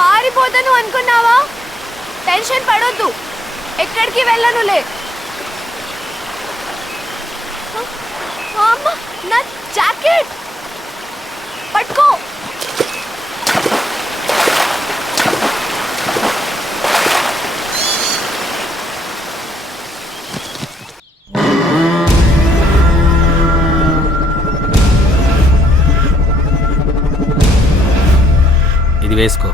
పారిపోతాను అనుకున్నావా? టెన్షన్ పడొద్దు, ఎక్కడికి వెళ్ళనులే. అమ్మా, నా జాకెట్ పట్టుకో. ఇది వేసుకో.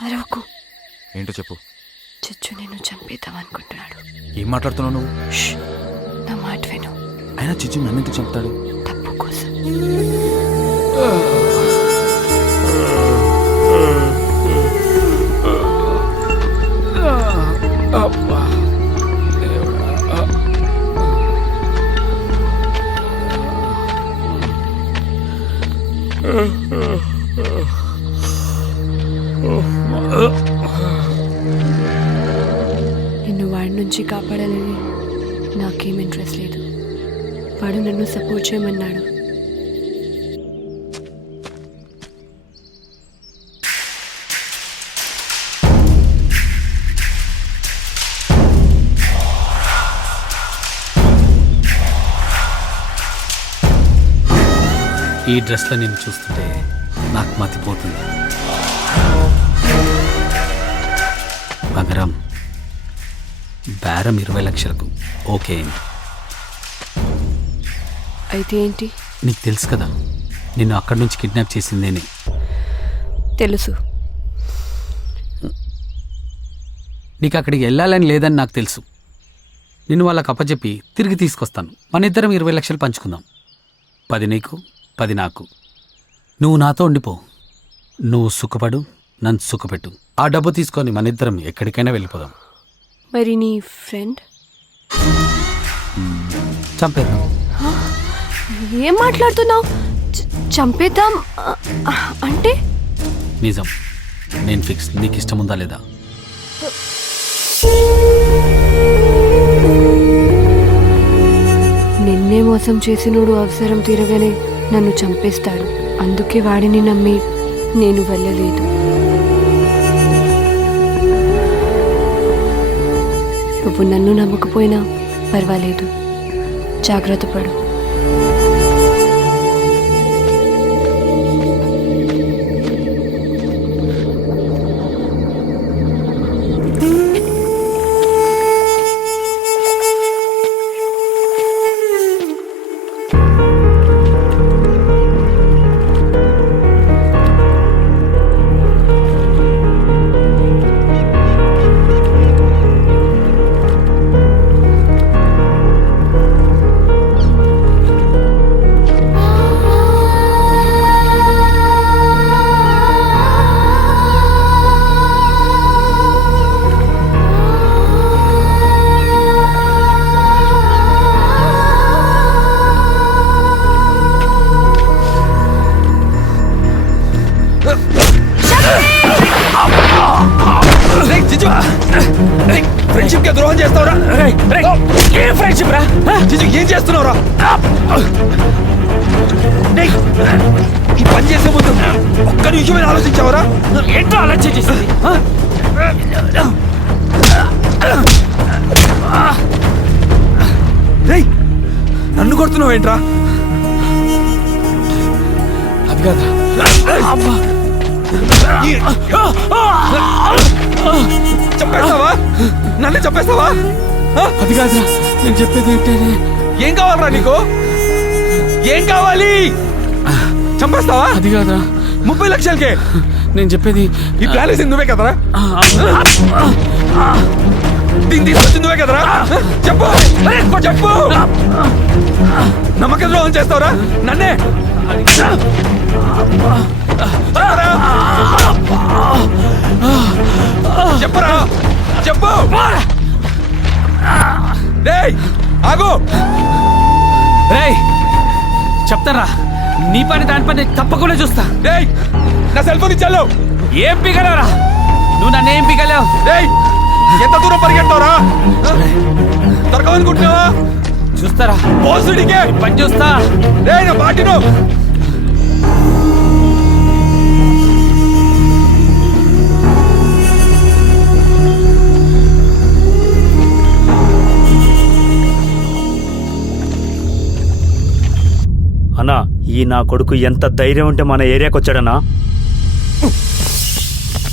అరవకు. ఏంటో చెప్పు. చిచ్చు నేను చంపేద్దామనుకుంటున్నాడు. ఏం మాట్లాడుతున్నావు నువ్వు? నా మాట విను. అయినా చిచ్చు నన్ను ఎందుకు చంపుతాడు? తప్పు కోసం. నిన్ను వాడి నుంచి కాపాడాలని నాకేం ఇంట్రెస్ట్ లేదు. వాడు నన్ను సపోర్ట్ చేయమన్నాడు. ఈ డ్రెస్లో నేను చూస్తుంటే నాకు మతిపోతుంది. బంగారం, బేరం 20 లక్షలకు ఓకే అయింది. అయితే ఏంటి? నీకు తెలుసు కదా, నిన్ను అక్కడి నుంచి కిడ్నాప్ చేసిందేనే. తెలుసు. నీకు అక్కడికి వెళ్ళాలని లేదని నాకు తెలుసు. నిన్ను వాళ్ళకి అప్పచెప్పి తిరిగి తీసుకొస్తాను. మన ఇద్దరం 20 లక్షలు పంచుకుందాం. 10 నీకు, 10 నాకు. నువ్వు నాతో ఉండిపో. నువ్వు సుఖపడు, నన్ను సుఖపెట్టు. ఆ డబ్బు తీసుకొని మన ఇద్దరం ఎక్కడికైనా వెళ్ళిపోదాం. మరి నీ ఫ్రెండ్? చంపేద్దాం. ఏం మాట్లాడుతున్నావు? చంపేద్దాం అంటే? నిజం, నేను ఫిక్స్. నీకు ఇష్టం ఉందా లేదా? నిన్నే మోసం చేసినోడు అవసరం తీరగానే నన్ను చంపేస్తాడు. అందుకే వాడిని నమ్మి నేను వెళ్ళలేదు. నువ్వు నన్ను నమ్మకపోయినా పర్వాలేదు, జాగ్రత్త పడు. ఫ్రెండ్షిప్ కి ద్రోహం చేస్తావురా? ఏం ఫ్రెండ్షిప్ రా? ఏం చేస్తున్నావురా? ఈ పని చేసే ముందు ఒక్క నిమిషమే ఆలోచించావరా? ఏంటో ఆలోచన చేసింది? నన్ను కొడుతున్నావు ఏంట్రా? అది కాదురా. చంపేస్తావా? నన్ను చంపేస్తావా? అది కాదురా, నేను చెప్పేది ఏంటనే. ఏం కావాలరా నీకు? ఏం కావాలి? చంపేస్తావా? అది కాదురా, 30 లక్షలకే నేను చెప్పేది. ఈ ప్లాన్ వేసింది నువ్వే కదరా? దీన్ని తీసుకొచ్చింది నువ్వే కదరా? చెప్పు చెప్పు. నమ్మకం ద్రోహం చేస్తావురా నన్నే? చెప్పరా చెప్పు. రేయ్ ఆగు. రేయ్ చెప్తారా, నీ పని దాని పని తప్పకుండా చూస్తా. రేయ్ నా సెల్ ఫోన్ ఇచ్చాను. ఏం పీకలేవురా నువ్వు, నన్ను ఏం పీకలేవు. రేయ్ ఎంత దూరం పరిగెడతావురా? దొరకవనుకుంటున్నావా? చూస్తారా పోసుడికే పని చూస్తా. రేయ్ నా బాటిను. అన్నా, ఈ నా కొడుకు ఎంత ధైర్యం ఉంటే మన ఏరియాకి వచ్చాడన్నా?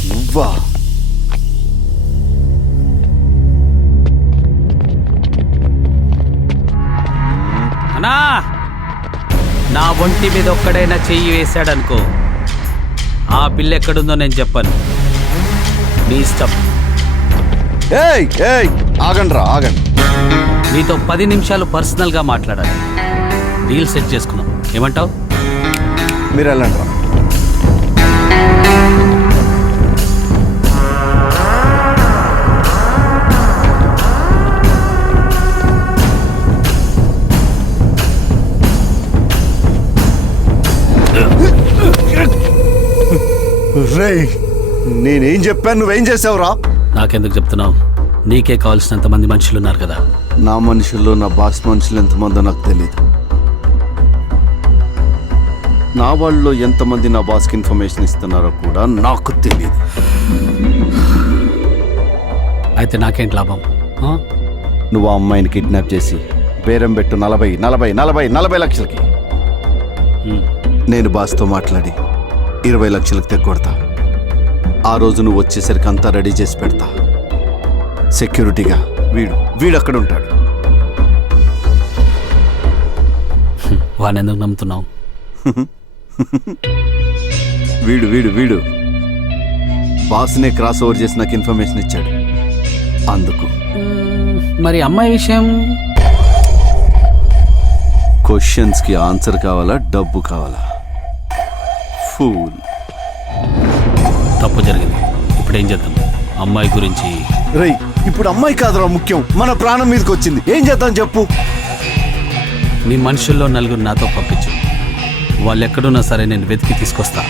నువ్వా? అన్నా, నా ఒంటి మీద ఒక్కడైనా చెయ్యి వేశాడనుకో, ఆ పిల్ల ఎక్కడుందో నేను చెప్పను. మీ ఇష్టం. ఏయ్ ఏయ్ ఆగండ్రా ఆగండి. నీతో 10 నిమిషాలు పర్సనల్గా మాట్లాడాలి. డీల్ సెట్ చేసుకుందాం, ఏమంటావు? మీరు వెళ్ళండి రా. రేయ్ నేనేం చెప్పాను, నువ్వేం చేసావురా? నాకెందుకు చెప్తున్నావు? నీకే కావాల్సినంత మంది మనుషులు ఉన్నారు కదా. నా మనుషుల్లో నా బాస్ మనుషులు ఎంతమందో నాకు తెలియదు. నా వాళ్ళలో ఎంతమంది నా బాస్కి ఇన్ఫర్మేషన్ ఇస్తున్నారో కూడా నాకు తెలియదు. అయితే నాకేంటి లాభం? ఆ? నువ్వు ఆ అమ్మాయిని కిడ్నాప్ చేసి బేరం పెట్టు 40 లక్షలకి. నేను బాస్తో మాట్లాడి 20 లక్షలకు తెగొడతా. ఆ రోజు నువ్వు వచ్చేసరికి అంతా రెడీ చేసి పెడతా. సెక్యూరిటీగా వీడు అక్కడ ఉంటాడు. వాడిని ఎందుకు నమ్ముతున్నావు? వీడు బాస్నే క్రాస్ ఓవర్ చేసి నాకు ఇన్ఫర్మేషన్ ఇచ్చాడు. అందుకు మరి అమ్మాయి విషయం? క్వశ్చన్స్కి ఆన్సర్ కావాలా, డబ్బు కావాలా? ఫూల్. తప్పు జరిగింది, ఇప్పుడు ఏం చేద్దాం? అమ్మాయి గురించి రేయ్ ఇప్పుడు అమ్మాయి కాదురా ముఖ్యం, మన ప్రాణం మీదకి వచ్చింది. ఏం చేద్దాం చెప్పు? నీ మనుషుల్లో 4 నాతో పంపించు. వాళ్ళు ఎక్కడున్నా సరే నేను వెతికి తీసుకొస్తా.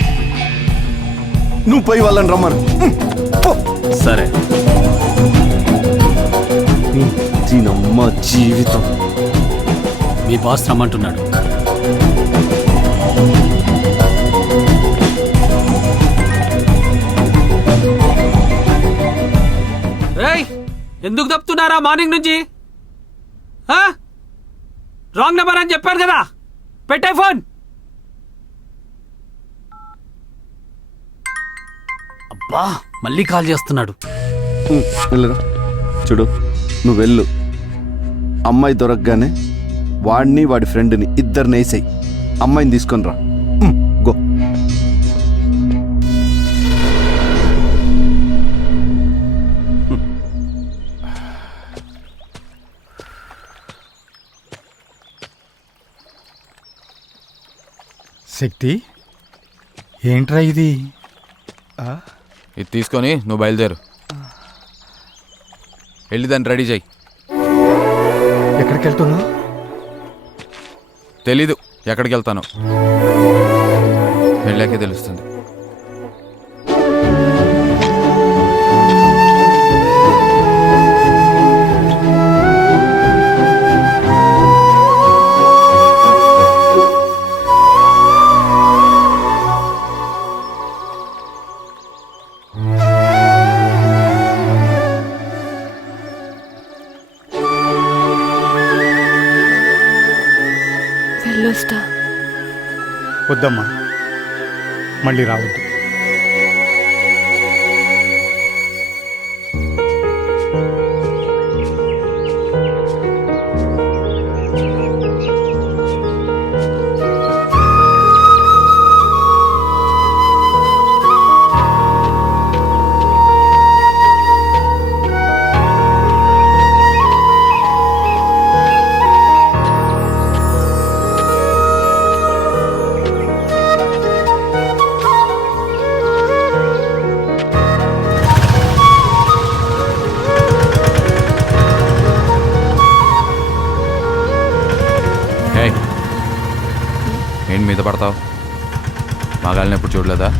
నువ్వు పోయి వాళ్ళని రమ్మను. సరే. దీనమ్మ జీవితం. మీ బాస్ రమ్మంటున్నాడు. ఎందుకు తప్పుతున్నారా మార్నింగ్ నుంచి? రాంగ్ నెంబర్ అని చెప్పారు కదా, పెట్టే ఫోన్. అబ్బా మళ్ళీ కాల్ చేస్తున్నాడు. వెళ్ళరా చూడు, నువ్వు వెళ్ళు. అమ్మాయి దొరకగానే వాడిని వాడి ఫ్రెండ్ని ఇద్దరిని వేసేయి. అమ్మాయిని తీసుకొని రా. గో. శక్తి ఏంట్రా ఇది? ఇది తీసుకొని నువ్వు బయలుదేరు. వెళ్ళి దాన్ని రెడీ చేయి. ఎక్కడికి వెళ్తున్నావు? తెలీదు ఎక్కడికి వెళ్తాను, వెళ్ళాకే తెలుస్తుంది. వెళ్ళొస్తా. వద్దమ్మా, మళ్ళీ రావద్దు. ఏంటి మీద పడతావు? మగాళ్ళని ఎప్పుడు చూడలేదా?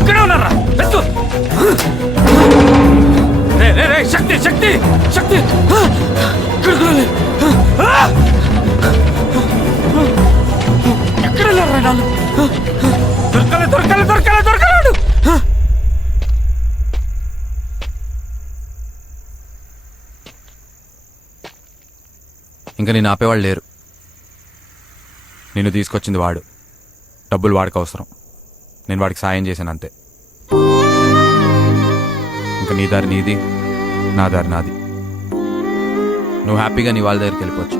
ఇక్కడే ఉన్నారా? వెళ్ళు. రే, రే, రే, శక్తి శక్తి శక్తి ఇక్కడికి రాలే. ఎక్కడ వెళ్ళారా నాన్న? దొరకలే దొరకలే దొరకలే దొరకలేడు. ఇంకా నేను ఆపేవాళ్ళు లేరు. నిన్ను తీసుకొచ్చింది వాడు. డబ్బులు వాడికి అవసరం. నేను వాడికి సాయం చేశాను అంతే. ఇంకా నీ దారి నీది, నా దారి నాది. నువ్వు హ్యాపీగా నీ వాళ్ళ దగ్గరికి వెళ్ళిపోవచ్చు.